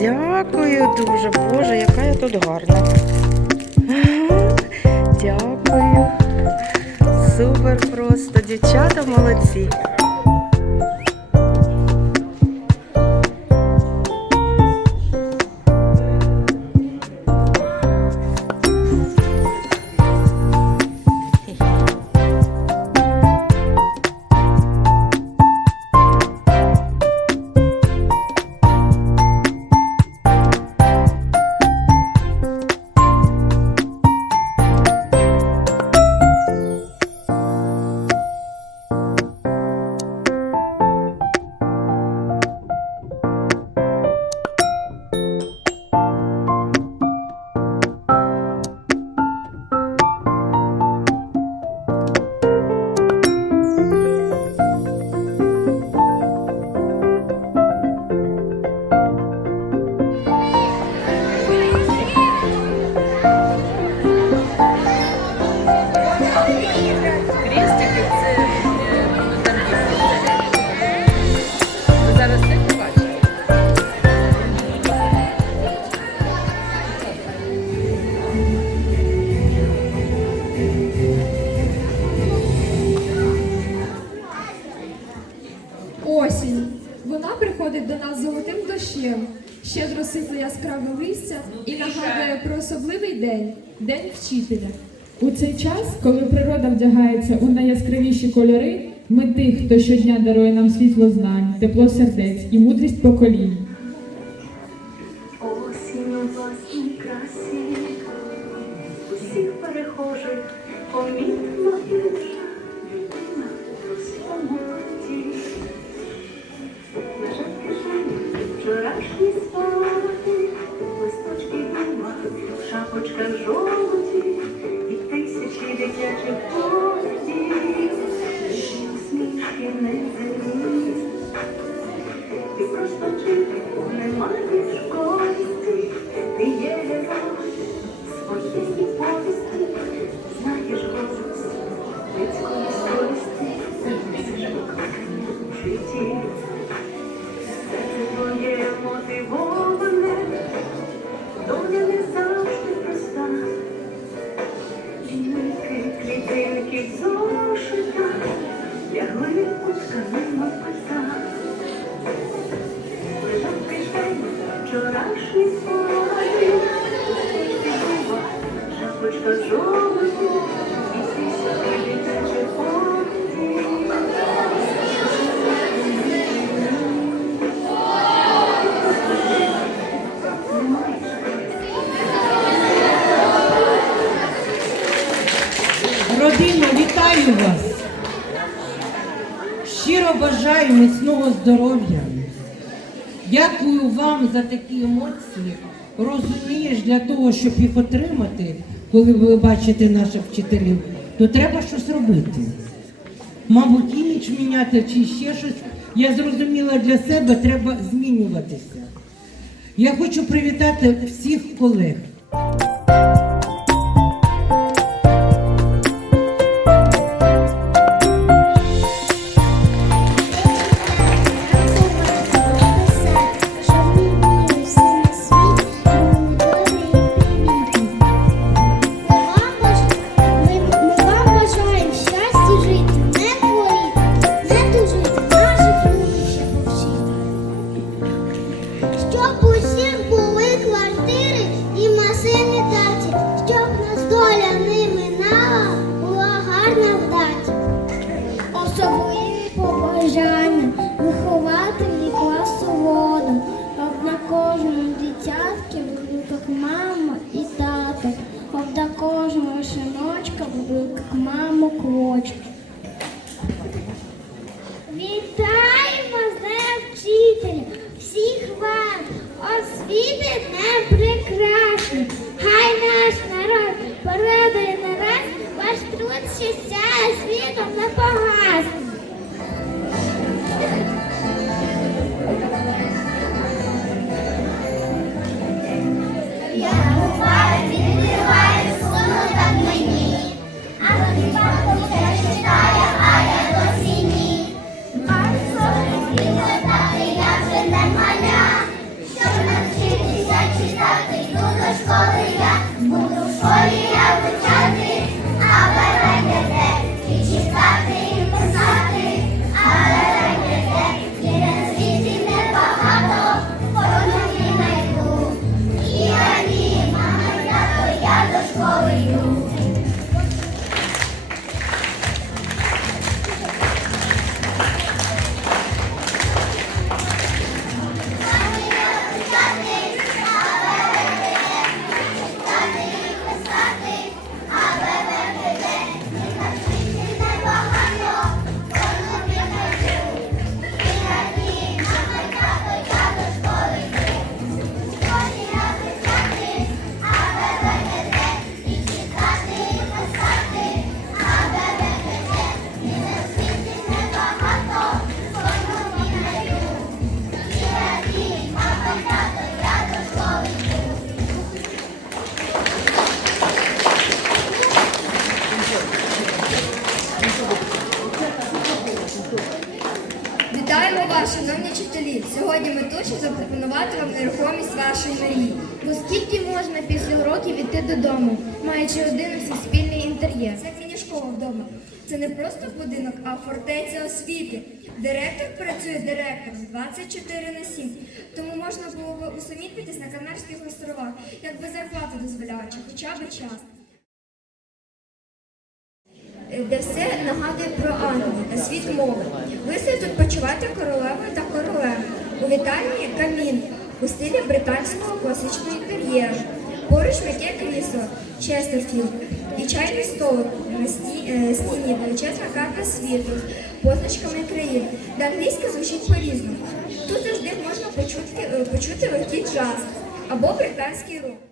Дякую дуже, Боже, яка я тут гарна. Дякую. Супер просто. Дівчата молодці. І нагадує про особливий день день вчителя. У цей час, коли природа вдягається у найяскравіші кольори, ми тих, хто щодня дарує нам світло знань, тепло сердець і мудрість поколінь. Осінь у власній красі, усіх перехожих помітно інша у своєму житті. Лежать в кишені зошитах, лягли у тканину Родино, вітаю вас! Щиро бажаю міцного здоров'я. Дякую вам за такі емоції. Розумієш, для того, щоб їх отримати, коли ви бачите наших вчителів, то треба щось робити. Мабуть, імідж міняти чи ще щось. Я зрозуміла для себе, треба змінюватися. Я хочу привітати всіх колег. Мама. Вітаємо з Днем вчителя! Всіх вас! Освіти не прекрасні! Хай наш народ порадує на раз, ваш труд сяє світом запропонувати вам нерухомість вашої мрії. Бо скільки можна після років іти додому, маючи один і спільний інтер'єр? Це міні-школа вдома. Це не просто будинок, а фортеця освіти. Директор працює директором 24 на 7. Тому можна було б усамітнитись на Канарських островах, якби зарплата дозволяючи, хоча б час. Де все нагадує про Англію та світ мови. Ви собі тут почуваєте королевою та королем. У вітальні камін у стилі британського класичного інтер'єру. Поруч м'яке крісло Честерфілд і чайний столик на е, стіні величезна карта світу позначками країн, де англійська звучить по-різному. Тут завжди можна почути, е, почути легкий джаз або британський рок.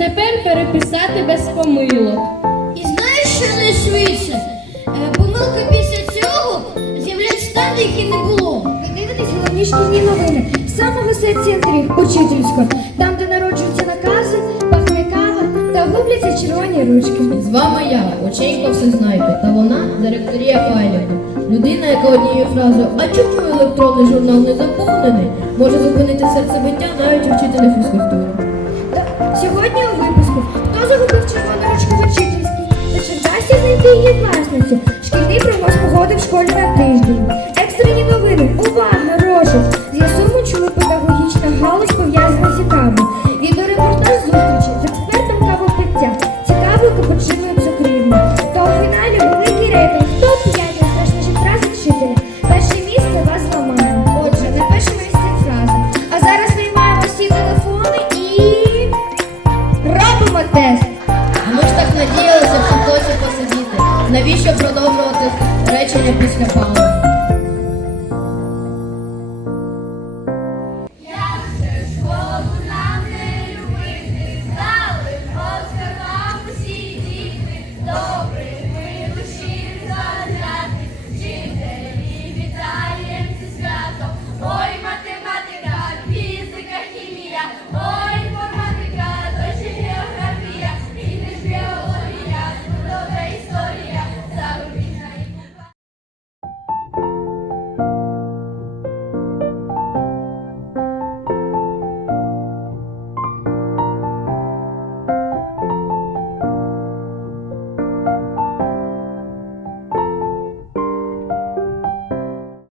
Тепер переписати без помилок. І знаєш, що найшвидше? Помилки після цього з'являються там, де їх і не було. Ви дивитесь головні шкільні новини. Саме секція інтриг, учительська. Там, де народжуються накази, пахне кава та губляться червоні ручки. З вами я, Оченько Всезнайка, та вона директорія Файлівна. Людина, яка однією фразою «А чому електронний журнал не заповнений?» може зупинити серцебиття навіть у вчителя фізкультури. Сьогодні у випуску хто загубив червону ручку в учительській? Та вдасться знайти її власницю? Шкільний прогноз погоди в школі на тиждень.